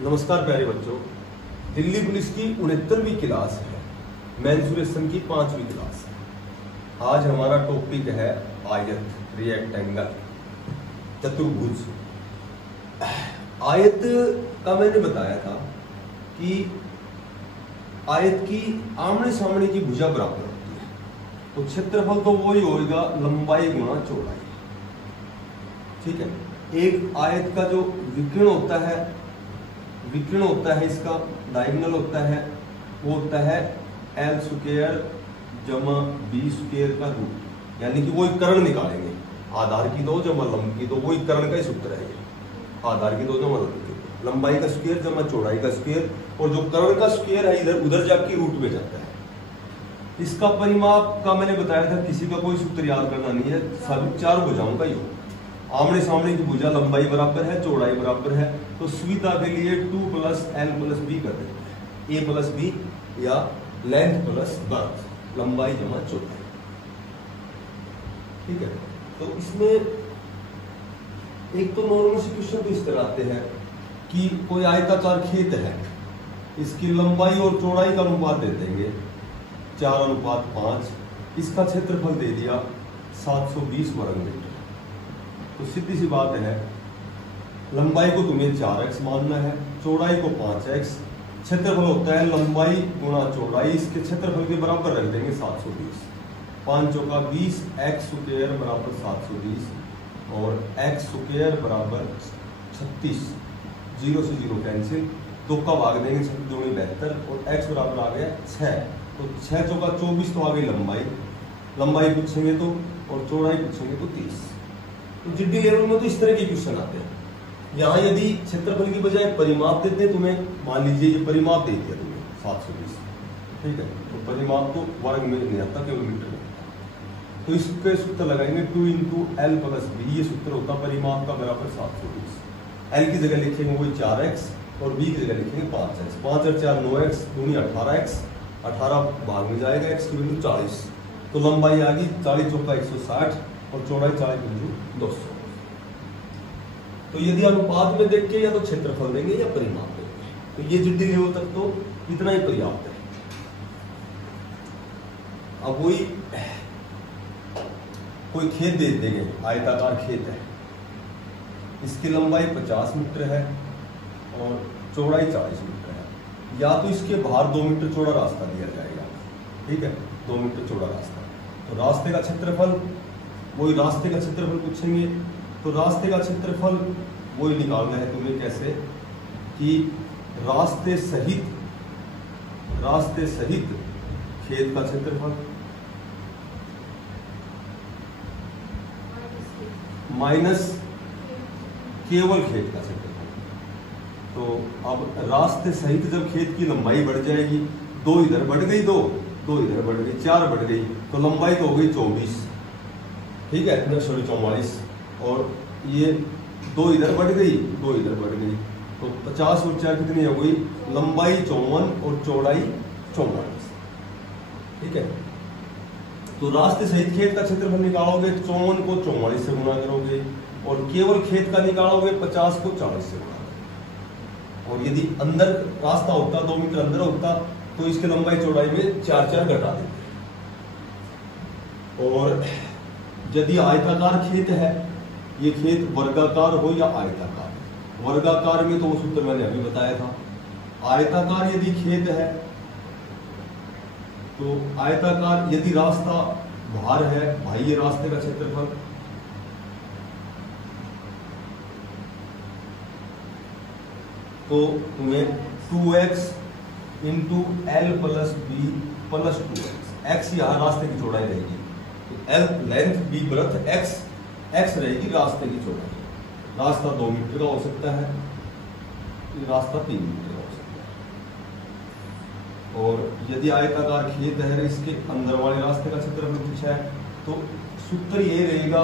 नमस्कार प्यारे बच्चों, दिल्ली पुलिस की 69वीं क्लास है, मेंसुरेशन की 5वीं क्लास है। आज हमारा टॉपिक है आयत, रिएक्टेंगल, चतुर्भुज। आयत का मैंने बताया था कि आयत की आमने सामने की भुजा बराबर होती है, तो क्षेत्रफल तो वही होगा, लंबाई गुणा चौड़ाई। ठीक है। एक आयत का जो विकर्ण होता है इसका डायगोनल होता है, वो होता है एल स्क्वायर जमा बी स्क्वायर का रूट, यानी कि वही कर्ण निकालेंगे। आधार की दो जमा लंब की दो, वही कर्ण का ही सूत्र है। आधार की दो जमा लंब की दो, लंबाई का स्क्वायर जमा चौड़ाई का स्क्वायर, और जो कर्ण का स्क्वायर है इधर उधर जाके रूट में जाता है। इसका परिमाप का मैंने बताया था, किसी का कोई सूत्र याद करना नहीं है, सभी चार भुजाओं का योग। आमने सामने की भुजा लंबाई बराबर है, चौड़ाई बराबर है, तो सुविधा के लिए 2 + L + B कर देते हैं। A + B या लेंथ प्लस बर्थ, लंबाई जमा चौड़ाई। ठीक है। तो इसमें एक तो नॉर्मल से क्वेश्चन तो इस तरह आते हैं कि कोई आयताकार खेत है, इसकी लंबाई और चौड़ाई का अनुपात दे देंगे 4:5, इसका क्षेत्रफल दे दिया 720 वर्ग मीटर। तो सीधी सी बात है, लंबाई को तुम्हें 4x मानना है, चौड़ाई को 5x, क्षेत्रफल होता है लंबाई गुणा चौड़ाई, इसके क्षेत्रफल के बराबर रख देंगे 720। 5 चौका 20, x स्क्वायर बराबर 720 और x स्क्वायर बराबर 36। 0 से 0 कैंसिल, 2 का भाग देंगे 6 दूनी 72 और x बराबर आ गया 6। तो 6 चौका 24 तो आ गई लंबाई पूछेंगे तो, और चौड़ाई पूछेंगे तो 30। तो जीडी लेवल में तो इस तरह के क्वेश्चन आते हैं। यहाँ यदि क्षेत्रफल की बजाय परिमाप देते हैं तुम्हें, मान लीजिए ये परिमाप दे दिया तुम्हें 720, ठीक है, तो परिमाप तो वर्ग में नहीं आता, केवल मीटर में। तो इसके सूत्र लगाएंगे 2 × L + B, ये सूत्र होता परिमाप का बराबर 720। L की जगह लिखेंगे वही 4x और B की जगह लिखेंगे 5x। 5 और 4 9x, दूनी 18x, 18 भाग में जाएगा, x की वैल्यू 40। तो लंबाई आ गई 40 चौका 160 और चौड़ाई 40 × 200। तो यदि अनुपात में देख के या तो क्षेत्रफल देंगे या परिमाप देंगे, तो ये जिद्दी लेवल तक तो इतना ही पर्याप्त है। अब वही कोई खेत दे देंगे, आयताकार खेत है, इसकी लंबाई 50 मीटर है और चौड़ाई 40 मीटर है। या तो इसके बाहर 2 मीटर चौड़ा रास्ता दिया जाएगा, ठीक है, 2 मीटर चौड़ा रास्ता। तो रास्ते का क्षेत्रफल, वही रास्ते का क्षेत्रफल पूछेंगे, तो रास्ते का क्षेत्रफल वही निकालना है तुम्हें। कैसे कि रास्ते सहित खेत का क्षेत्रफल माइनस केवल खेत का क्षेत्रफल। तो अब रास्ते सहित जब खेत की लंबाई बढ़ जाएगी, 2 इधर बढ़ गई, 2 इधर बढ़ गई, 4 बढ़ गई, तो लंबाई तो हो गई 24, ठीक है, 44। और ये 2 इधर बढ़ गई, 2 इधर बढ़ गई, तो 50 और 4 कितनी हो गई, लंबाई 54 और चौड़ाई 44। ठीक है। तो रास्ते सहित खेत का क्षेत्रफल निकालोगे, 54 को 44 से गुणा करोगे, और केवल खेत का निकालोगे 50 को 40 से गुणा करोगे। और यदि अंदर रास्ता होता, 2 मीटर अंदर होता, तो इसके लंबाई चौड़ाई में 4 घटा देते। और यदि आयताकार खेत है, ये खेत वर्गाकार हो या आयताकार, वर्गाकार में तो वो सूत्र मैंने अभी बताया था। आयताकार यदि खेत है, तो आयताकार यदि रास्ता बाहर है, भाई ये रास्ते का क्षेत्रफल, तो तुम्हें 2x × L + B + 2x, x यहाँ रास्ते की चौड़ाई रहेगी, L length, B breadth, x रहेगी रास्ते की चौड़ाई। रास्ता 2 मीटर का हो सकता है, रास्ता 3 मीटर का हो सकता है। और यदि आयताकार खेत है, इसके अंदर वाले रास्ते का क्षेत्रफल पूछा है, तो सूत्र ये रहेगा,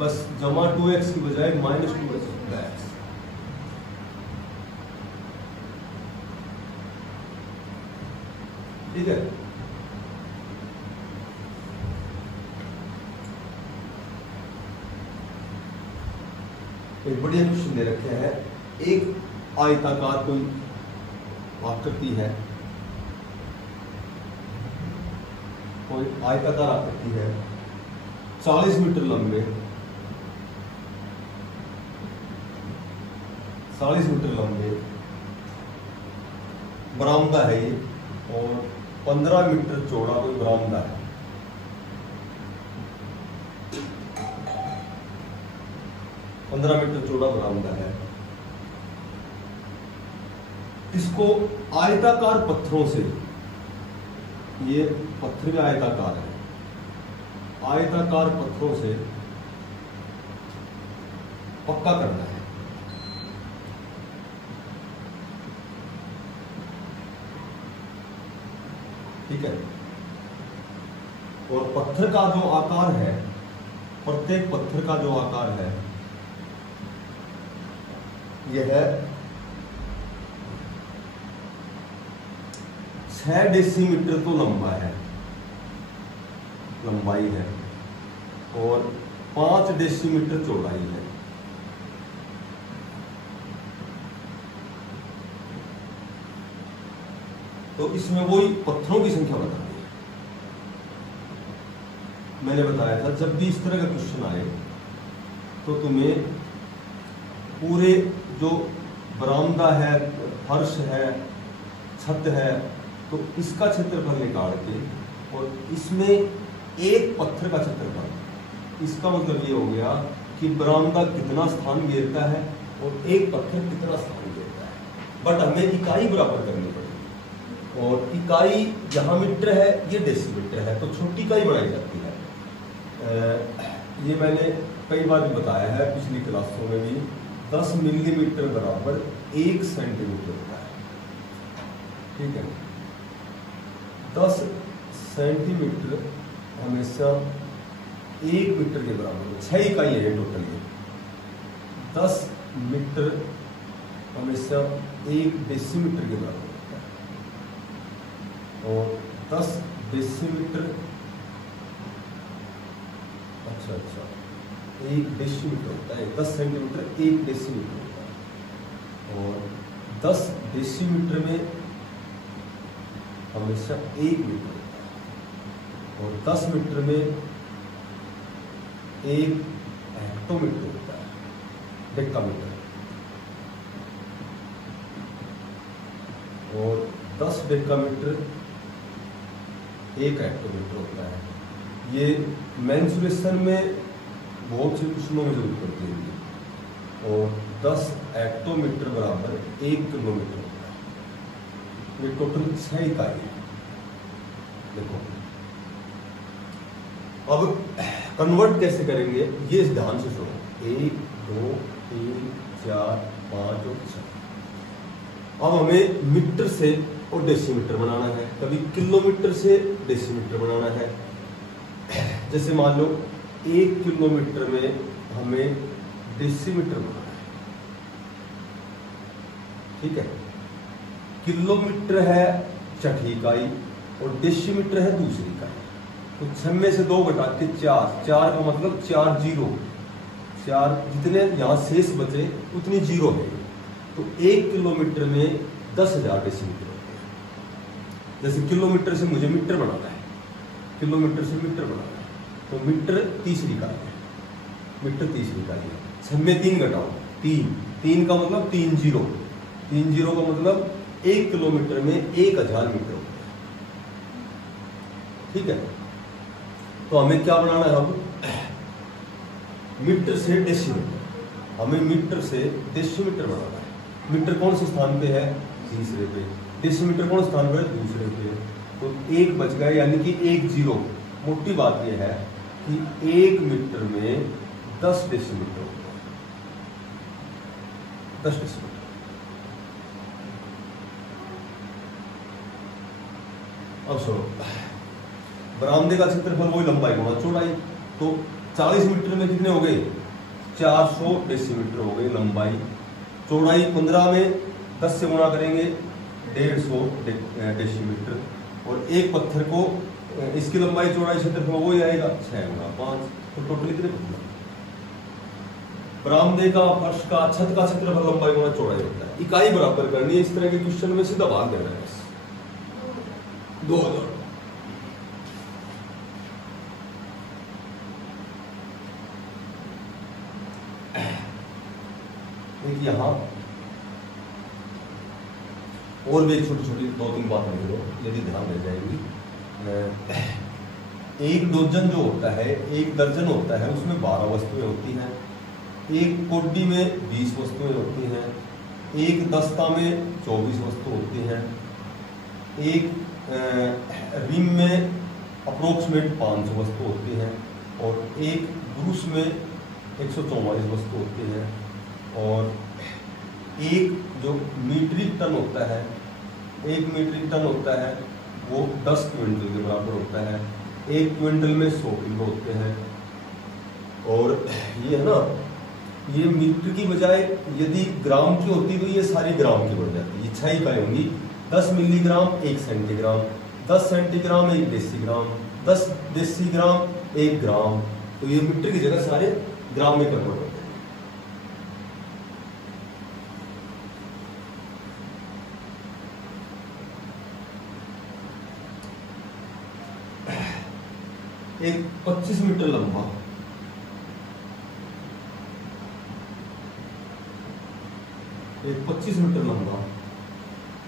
बस जमा 2x की बजाय -2x होता है। ठीक है। एक बढ़िया क्वेश्चन दे रखे हैं, एक आयताकार कोई आकृति है, कोई आयताकार आकृति है 40 मीटर लंबे, 40 मीटर लंबे बरामदा है ये, और 15 मीटर चौड़ा कोई बरामदा है। पंद्रह मीटर चौड़ा बरामदा है। इसको आयताकार पत्थरों से, ये पत्थर भी आयताकार है, आयताकार पत्थरों से पक्का करना है। ठीक है। और पत्थर का जो आकार है, प्रत्येक पत्थर का जो आकार है यह है 6 डेसीमीटर तो लंबा है, लंबाई है, और 5 डेसीमीटर चौड़ाई है। तो इसमें वही पत्थरों की संख्या बता दी। मैंने बताया था जब भी इस तरह का क्वेश्चन आए तो तुम्हें पूरे जो बरामदा है, फर्श है, छत है, तो इसका क्षेत्रफल निकाल के और इसमें एक पत्थर का क्षेत्रफल, इसका मतलब ये हो गया कि बरामदा कितना स्थान घेरता है और एक पत्थर कितना स्थान घेरता है। बट हमें इकाई बराबर करनी पड़ेगी, और इकाई यहाँ मीटर है, ये डेसीमीटर है, तो छोटी इकाई बनाई जाती है। ये मैंने कई बार भी बताया है पिछली क्लासों में भी। 10 मिलीमीटर बराबर 1 सेंटीमीटर होता है। ठीक है। 10 सेंटीमीटर हमेशा 1 मीटर के बराबर, 6 इकाई है टोटल ये। 10 मीटर हमेशा 1 डेसीमीटर के बराबर होता है, और 10 डेसीमीटर, अच्छा 1 डेसीमीटर होता है। 10 सेंटीमीटर 1 डेसीमीटर होता है, और 10 डेसीमीटर में हमेशा 1 मीटर होता है, और 10 मीटर में 1 हेक्टोमीटर होता है, डेकामीटर। और 10 डेकामीटर 1 हेक्टोमीटर होता है। ये मेंसुरेशन में बहुत से क्वेश्चनों में जरूरत पड़ती है। और 10 हेक्टोमीटर बराबर 1 किलोमीटर होता है। ये टोटल 6 इकाई है। देखो अब कन्वर्ट कैसे करेंगे ये ध्यान से सुनो। 1 2 3 4 5 और 6। अब हमें मीटर से और डेसीमीटर बनाना है, कभी किलोमीटर से डेसीमीटर बनाना है। जैसे मान लो 1 किलोमीटर में हमें डेसीमीटर बनाना है। ठीक है। किलोमीटर है छठी इकाई और डेसीमीटर है दूसरी इकाई। तो 6 में से 2 घटा के 4, 4 का मतलब 4 जीरो, 4 जितने यहाँ शेष बचे उतनी जीरो है। तो 1 किलोमीटर में 10,000 डेसीमीटर होते हैं। जैसे किलोमीटर से मुझे मीटर बनाना है, किलोमीटर से मीटर बनाना है, तो मीटर तीसरी इकाई है, मीटर तीसरी इकाई है। 6 में 3 घटाओ, 3 का मतलब 3 जीरो, 3 जीरो का मतलब 1 किलोमीटर में 1000 मीटर होता है। ठीक है। तो हमें क्या बनाना है अब, मीटर से डेसीमीटर। हमें मीटर से डेसीमीटर बनाना है। मीटर कौन से स्थान पे है, तीसरे पे। डेसीमीटर कौन स्थान पे है, दूसरे पे। तो 1 बच गया, यानी कि 1 जीरो। मोटी बात यह है कि 1 मीटर में 10 डेसीमीटर होता है, 10 डेसीमीटर। अब सुनो, बरामदे का क्षेत्रफल वही लंबाई गुणा चौड़ाई। तो 40 मीटर में कितने हो गए, 400 डेसीमीटर हो गई लंबाई। चौड़ाई 15 में 10 से गुणा करेंगे 150 डेसीमीटर। और एक पत्थर को, इसकी लंबाई चौड़ाई क्षेत्रफल वही आएगा 6 गुणा 5। तो टोटल कितने बरामदे का, फर्श का, छत का क्षेत्रफल लंबाई गुणा चौड़ाई होता है। इकाई बराबर करनी है। इस तरह के क्वेश्चन में सीधा भाग देना है बस। 2000। देखिए यहाँ और भी छोटी छोटी 2-3 बात लिख लो यदि ध्यान रह जाएगी। एक डोजन जो होता है, एक दर्जन होता है, उसमें 12 वस्तुएं होती हैं। एक कोडी में 20 वस्तुएं होती हैं। एक दस्ता में 24 वस्तु होती हैं। एक रिम में अप्रोक्सीमेट 500 वस्तु होती हैं और एक ब्रूस में 144 वस्तु होती है। और एक जो मीट्रिक टन होता है, एक मीट्रिक टन होता है वो 10 क्विंटल के बराबर होता है। एक क्विंटल में 100 किलो होते हैं। और ये है ना, ये मीटर की बजाय यदि ग्राम की होती तो ये सारी ग्राम की बढ़ जाती। ये 6 इकाई होंगी। 10 milligram 1 centigram, 10 centigram 1 decigram, 10 decigram 1 ग्राम। तो ये मीटर की जगह सारे ग्राम में कन्वर्ट होते हैं। एक 25 मीटर लंबा, एक 25 मीटर लंबा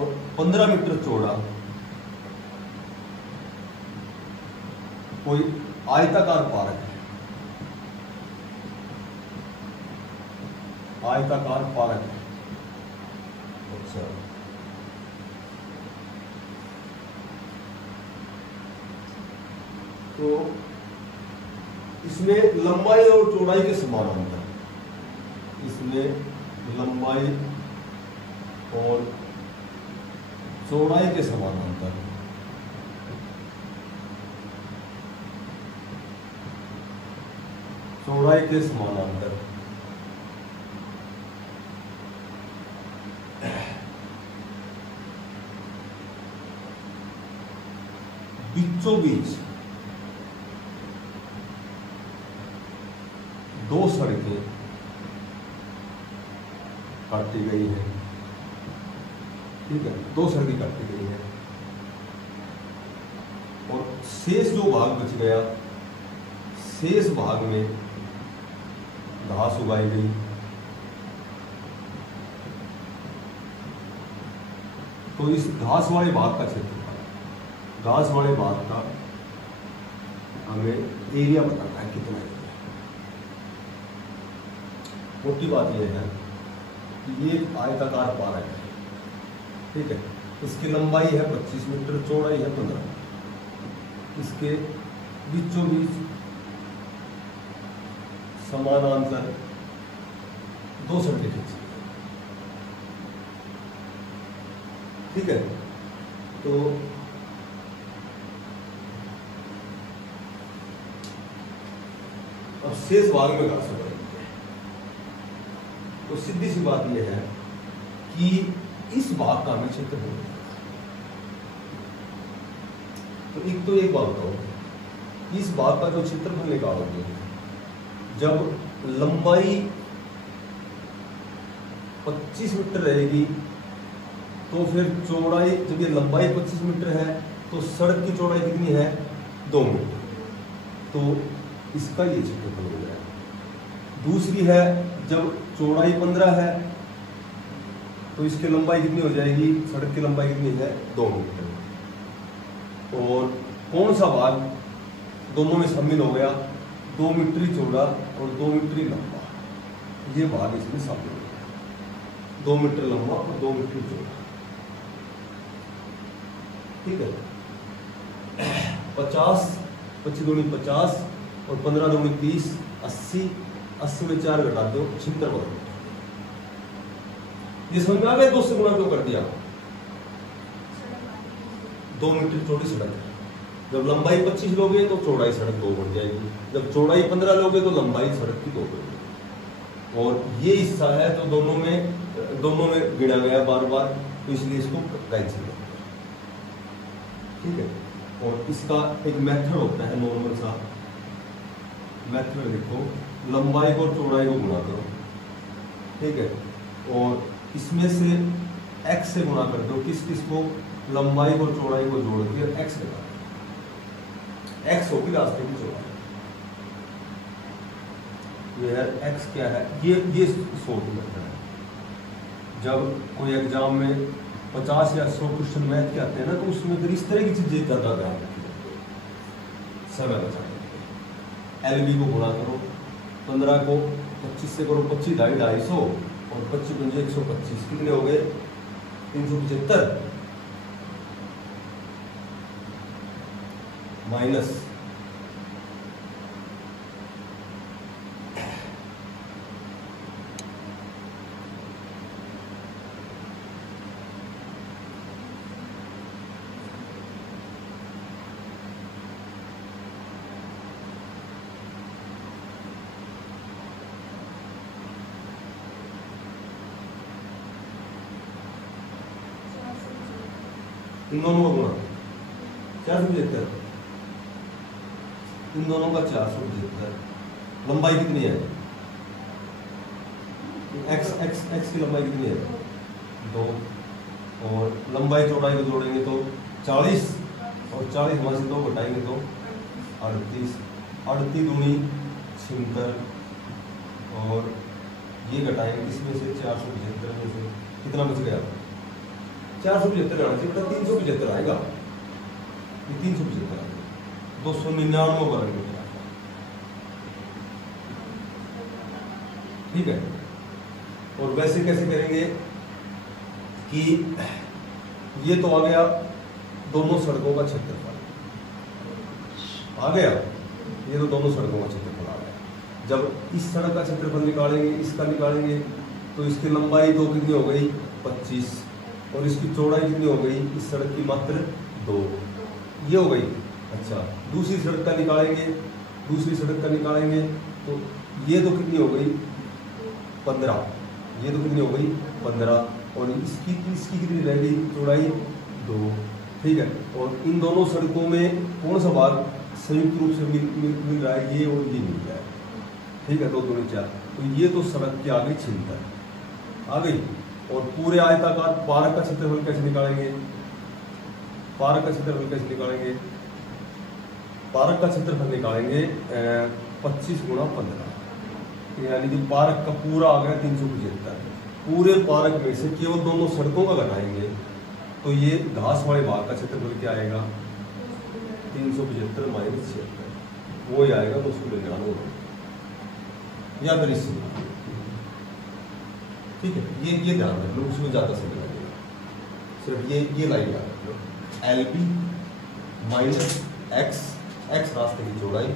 और 15 मीटर चौड़ा कोई आयताकार पार्क है। आयताकार पार्क है। अच्छा, तो इसमें लंबाई और चौड़ाई के समानांतर, इसमें लंबाई और चौड़ाई के समानांतर चौड़ाई के समानांतर बीचों बीच 2 सड़कें काटी गई है। ठीक है, 2 सड़कें काटी गई है और शेष जो भाग बच गया, शेष भाग में घास उगाई गई। तो इस घास वाले भाग का क्षेत्रफल, घास वाले भाग का हमें एरिया बताना है कितना है। मोटी बात यह है कि ये आयताकार पार्क है। ठीक है, इसकी लंबाई है 25 मीटर, चौड़ाई है 15। इसके बीचों बीच समानांतर 2 सड़कें खींची। ठीक है, तो अब शेष भाग में घास उगाई। तो सीधी सी बात यह है कि इस भाग का हमें क्षेत्र हो। तो एक बात बताओ, इस भाग का जो क्षेत्रफल निकालोगे, जब लंबाई 25 मीटर रहेगी तो फिर चौड़ाई, जब ये लंबाई 25 मीटर है तो सड़क की चौड़ाई कितनी है? 2 मीटर। तो इसका ये क्षेत्रफल हो गया। दूसरी है, जब चौड़ाई 15 है तो इसकी लंबाई कितनी हो जाएगी? सड़क की लंबाई कितनी है? 2 मीटर। और कौन सा भाग दोनों में शामिल हो गया? 2 मीटर चौड़ा और 2 मीटर लंबा। ये भाग इसमें शामिल हो गया, 2 मीटर लंबा और 2 मीटर चौड़ा। ठीक है, 50, 25 दूनी 50 और 15 दूनी 30, 80। 80 में 4 घटा दो, 76 वर्ग मीटर। ये समझ में आ गया 2 से गुणा क्यों कर दिया? 2 मीटर चौड़ी सड़क है। जब लंबाई 25 लोगे तो चौड़ाई सड़क 2 बढ़ जाएगी। जब चौड़ाई 15 लोगे तो लंबाई सड़क की 2 बढ़ जाएगी। और ये हिस्सा है तो दोनों में गिना गया बार बार, तो इसलिए इसको कैंसिल कर। ठीक है, और इसका एक मेथड होता है, नॉर्मल सा मेथड लिखो, लंबाई को और चौड़ाई को गुणा करो। ठीक है, और इसमें से x से गुणा कर दो, किस किस को, लंबाई और चौड़ाई को जोड़ के x लगा, x होगी रास्ते की चौड़ाई, ये है x क्या है, ये सोल्व करना है। जब कोई एग्जाम में 50 या 100 क्वेश्चन मैथ के आते हैं ना, तो उसमें फिर इस तरह की चीजें ज्यादा ध्यान रखी जाती है। समय बचाने LB को गुणा करो, 15 को 25 से करो, 25 250 और 25 पंजे 125, कितने हो गए 375 माइनस 475, इन दोनों का 475, लंबाई कितनी है, x की लंबाई कितनी है 2, और लंबाई चौड़ाई को जोड़ेंगे तो 40, और 40 वहां से 2 घटाएंगे तो 38, 38 दूनी 76, और ये घटाएंगे इसमें से 475 में से कितना बच गया, 475 आना चाहिए, 375 आएगा, ये 375 आएगा, 299 वर्ग मीटर, ठीक है। और वैसे कैसे करेंगे कि ये तो आ गया दोनों सड़कों का क्षेत्रफल आ गया, ये तो दोनों सड़कों का क्षेत्रफल आ गया। जब इस सड़क का क्षेत्रफल निकालेंगे, इसका निकालेंगे, तो इसकी लंबाई तो कितनी हो गई 25, और इसकी चौड़ाई कितनी हो गई, इस सड़क की मात्र 2, ये हो गई। अच्छा, दूसरी सड़क का निकालेंगे, दूसरी सड़क का निकालेंगे तो ये तो कितनी हो गई 15, ये तो कितनी हो गई 15, और इसकी कितनी रह गई चौड़ाई 2, ठीक है। और इन दोनों सड़कों में कौन सा भाग संयुक्त रूप से मिल रहा है, ये और ये मिल रहा है, ठीक है, 2 दूनी 4, तो ये तो सड़क की आ गई 76 आ गई। और पूरे आयताकार पार्क का क्षेत्रफल कैसे निकालेंगे, पार्क का क्षेत्रफल कैसे निकालेंगे, पार्क का क्षेत्रफल निकालेंगे 25 गुणा 15, यानी कि पार्क का पूरा आ गया 375, पूरे पार्क में से केवल दोनों सड़कों का घटाएंगे तो ये घास वाले भाग का क्षेत्रफल क्या आएगा 375 माइनस 76, वो ही आएगा 299, या फिर इससे, ठीक है। ये ध्यान रख लो, उसमें ज्यादा समय लगेगा, सिर्फ ये लाइन याद रख लो, LB माइनस x रास्ते की चौड़ाई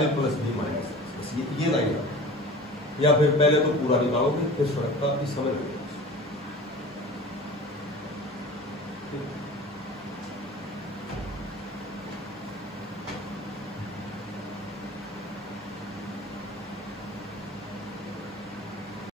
L प्लस B माइनस, ये लाइन याद, या फिर पहले तो पूरा निकालोगे फिर सड़क का इस समय लगेगा।